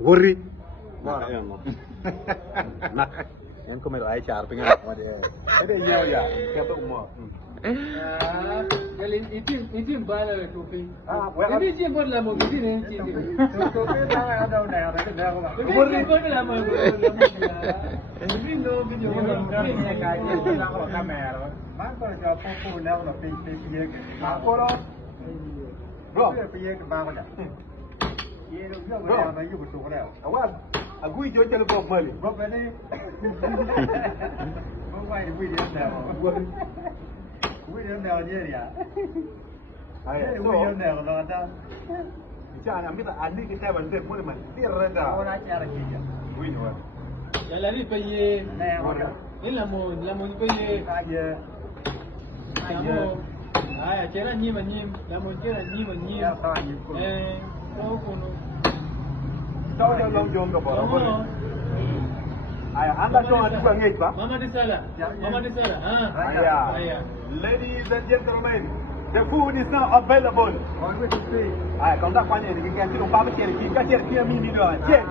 Worry. Nak. Yang kau melu ayah cara pengen apa dia? Ada nyawa ya. Kata umur. Kalau itu bala topi. Ini je buat lama begini ni. Topi dah ada ada dah. Worry buat lama. Ini no video ni kaya kita kalau kamera. Maka kalau foto dah kalau pergi aku loh. Bro, pergi ke mana dah? Ye lu yo ba na yu bu tu ko le. Awal. Agui jo jalo Bob Marley. Bob Marley. Bo wai ni video na. Video na ni ya. Ai, video na ko da. Jangan ambil andi kita benda boleh man. Dia reda. Ora cara kia. Video. Jalan ni pergi. Ora. Ni lamun pergi. Kaya. Ayah, kira ni menyim, lamun kira ni menyim. Ya, tak ni. Tahu kono. Tahu dia long jom ke bawah. Ayah, anda cuma ada bangit pak. Mama di sana. Mama di sana. Ayah. Ladies and gentlemen, the food is now available. Ayah, kau tak pandai ni kan? Kita lupa bercakap. Kita cakap mini doang. Cek.